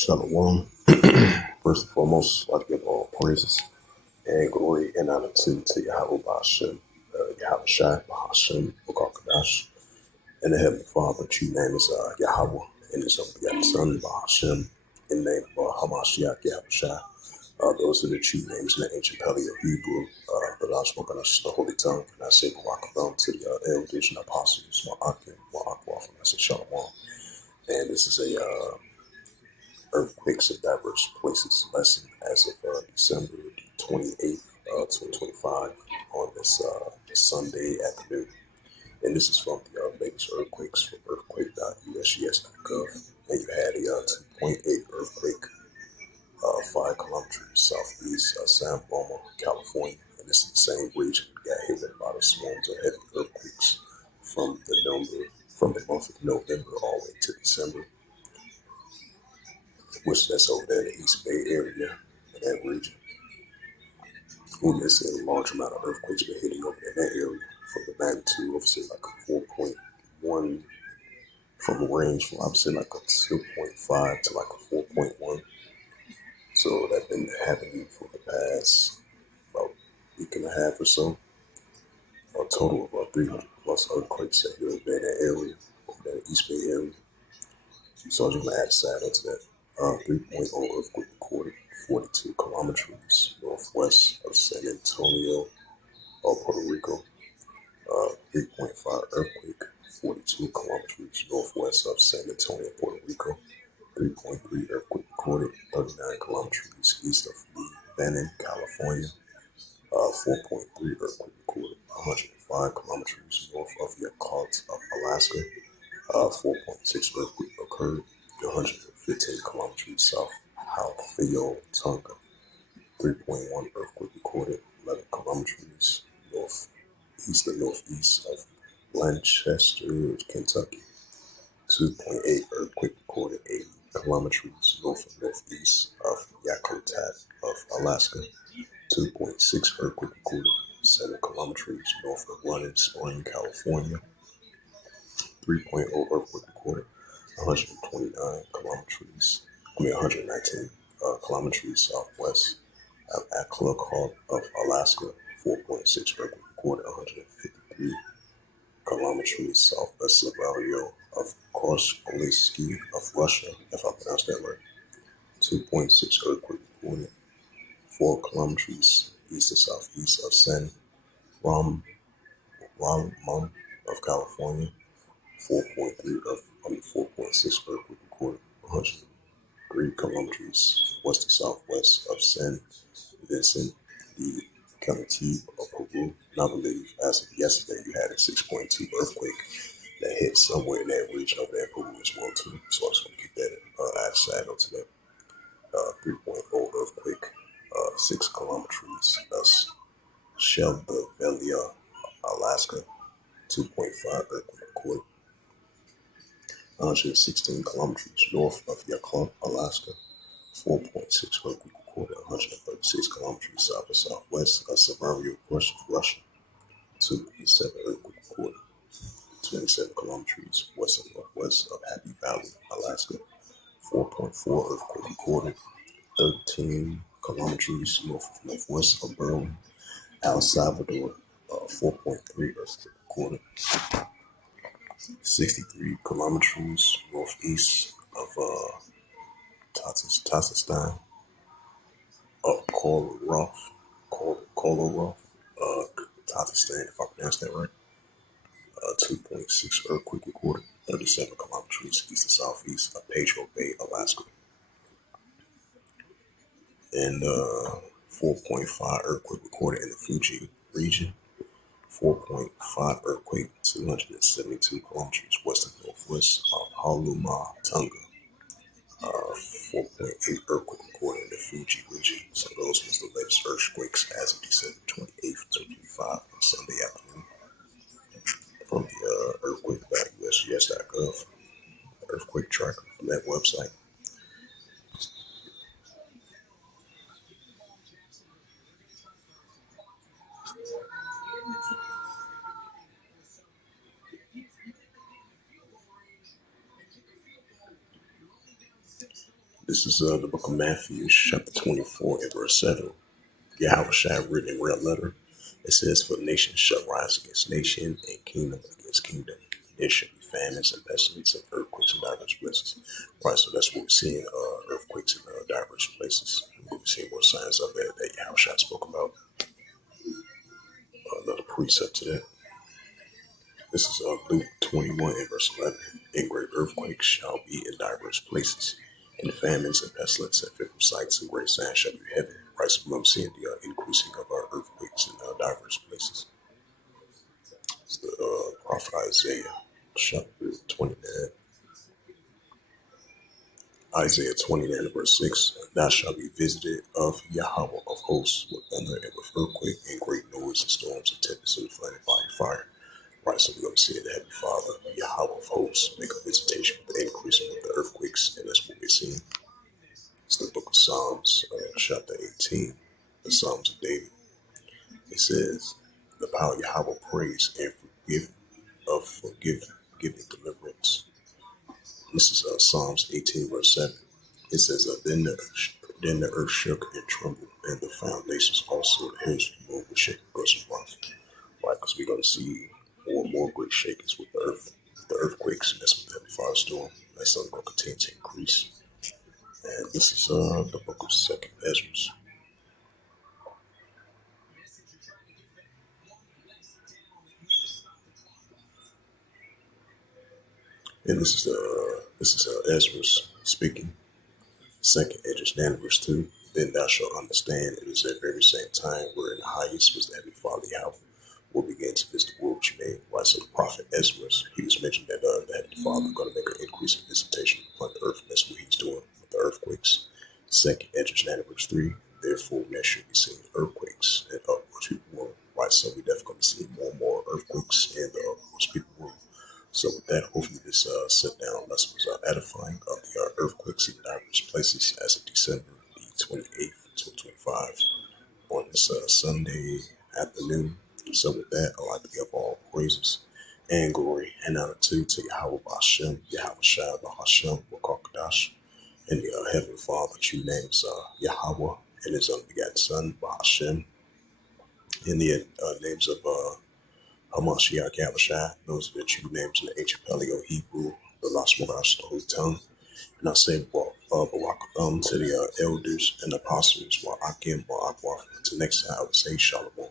Shalom. First and foremost, I'd like to give all praises and glory and honor to Yahweh Ba'ashem, Yahweh Shai, Ba'ashem, Bukakadash, and the Heavenly Father. True name is Yahweh, and His unbegotten Son, Ba'ashem, in the name of Hamashiach, Yahweh Shai. Those are the true names in the ancient Paleo Hebrew, but I've spoken the Holy Tongue, and I say Barakadam to the elders and apostles, Ma'akim, Ma'akwaf, and I say Shalom. And this is a earthquakes in diverse places lesson as of December the 28th, 2025 on this Sunday afternoon. And this is from the latest earthquakes from Usgs.gov. And you had a 2.8 earthquake 5 kilometers southeast San Roma, California. And this is the same region that got hit with a lot of swarms of heavy earthquakes from the month of November all the way to December, which that's over there in the East Bay area in that region. We're missing a large amount of earthquakes been hitting over in that area from the magnitude of say like a 4.1 from a range from I would say like a 2.5 to like a 4.1. So that's been happening for the past about week and a half or so. A total of about 300 plus earthquakes that have been in that area, over there in the East Bay area. So I'm just gonna add a side onto that. 3.0 earthquake recorded 42 kilometers northwest of San Antonio, Puerto Rico. 3.5 earthquake 42 kilometers northwest of San Antonio, Puerto Rico. 3.3 earthquake recorded 39 kilometers east of Benin, California. 4.3 earthquake recorded 105 kilometers north of Yakult of Alaska. 4.6 earthquake occurred 115 kilometers south Halfeo, Tonga. 3.1 earthquake recorded 11 kilometers northeast of Lancaster, Kentucky. 2.8 earthquake recorded 80 kilometers north and northeast of Yakutat of Alaska. 2.6 earthquake recorded 7 kilometers north of Running Spring, California. 3.0 earthquake recorded 119 kilometers southwest of Aklukot of Alaska. 4.6 earthquake recorded 153 kilometers southwest of Siberia of Korskolsky of Russia, if I pronounced that right. 2.6 earthquake recorded 4 kilometers east to southeast of San Ramon of California. 4.6 earthquake recorded 103 kilometers west to southwest of San Vincent de County of Peru. And I believe as of yesterday you had a 6.2 earthquake that hit somewhere in that region over there in Peru as well too. So I just want to keep that add side note to that. 3.0 earthquake 6 kilometers that's Shelbyville, Alaska. 2.5 earthquake recorded 116 kilometers north of Yakult, Alaska. 4.6 earthquake recorded 136 kilometers south and southwest of Siberia, Russia. 2.7 earthquake recorded 27 kilometers west and northwest of Happy Valley, Alaska. 4.4 earthquake recorded 13 kilometers northwest of Berlin, El Salvador. 4.3 earthquake recorded 63 kilometers northeast of Tatarstan, Kolarov, Tatarstan, if I pronounced that right. 2.6 earthquake recorded 37 kilometers east to southeast of Pedro Bay, Alaska. And 4.5 earthquake recorded in the Fuji region. 4.5 earthquake 272 kilometers west and northwest of Haluma, Tonga. 4.8 earthquake recorded in the Fuji region. So those was the latest earthquakes as of December 28th, 2025 on Sunday afternoon. From the earthquake.usgs.gov, earthquake tracker from that website. This is the book of Matthew, chapter 24, and verse 7. Yahweh shall written in red letter. It says, "For nation shall rise against nation, and kingdom against kingdom. There shall be famines and pestilence and earthquakes in diverse places." Right, so that's what we're seeing, earthquakes in diverse places. We're seeing more signs of that Yahweh shall spoke about. Another precept to that. This is Luke 21 and verse 11. "And great earthquakes shall be in diverse places, and famines and pestilence and fearful sights and great signs shall be heaven." Right, so we're seeing the increasing of our earthquakes in diverse places. It's the prophet Isaiah, chapter 29. Isaiah 29 and verse 6. "Thou shalt be visited of Yahweh of hosts with thunder and with earthquake and great noise and storms and tempests and flaming fire." Right, so we're going to see the Heavenly Father, Yahweh of hosts, make a visitation with the increasing of the earthquakes, and that's what we're seeing. It's the book of Psalms, chapter 18, the Psalms of David. It says, "The power of Yahweh praise and giving deliverance." This is Psalms 18, verse 7. It says, then the earth shook and trembled, and the foundations also, the hills moved with shaking because of wrath." Right, because we're going to see more and more great shakings with the earth, with the earthquakes, and that's what the Heavenly Father's doing. That's something going to continue to increase. And this is the book of Second Ezra. And this is Ezra speaking. Second Ezra 9 verse 2. "Then thou shalt understand it is at very same time where in the highest was the Heavenly Father Yahweh will begin to visit the world which you made." Right, so the prophet Ezra, he was mentioning that the Heavenly Father is going to make an increase in visitation upon the earth. And that's what he's doing with the earthquakes. Second Ezra 9 verse 3. "Therefore there should be seen earthquakes and upwards people world." Right, so we definitely going to see more and more earthquakes in the upwards people world. So with that, hopefully this sit down lesson was edifying of the earthquakes in diverse places as of December the 28th, 2025 on this Sunday afternoon. So with that, I'd like to give all praises and glory and honor to Yahweh Bashem, Yahweh Shai Bahashem, Wakakadash, and the Heavenly Father, true names Yahweh, and his unbegotten Son, Bahashem, in the names of Hamashiach Yahushua. Those are the true names in the ancient Paleo Hebrew, the Lashon Kodash, the Holy Tongue. And I say Barakatham to the elders and apostles, Wa'akim, Wa'akwa. Until next time, I would say Shalom.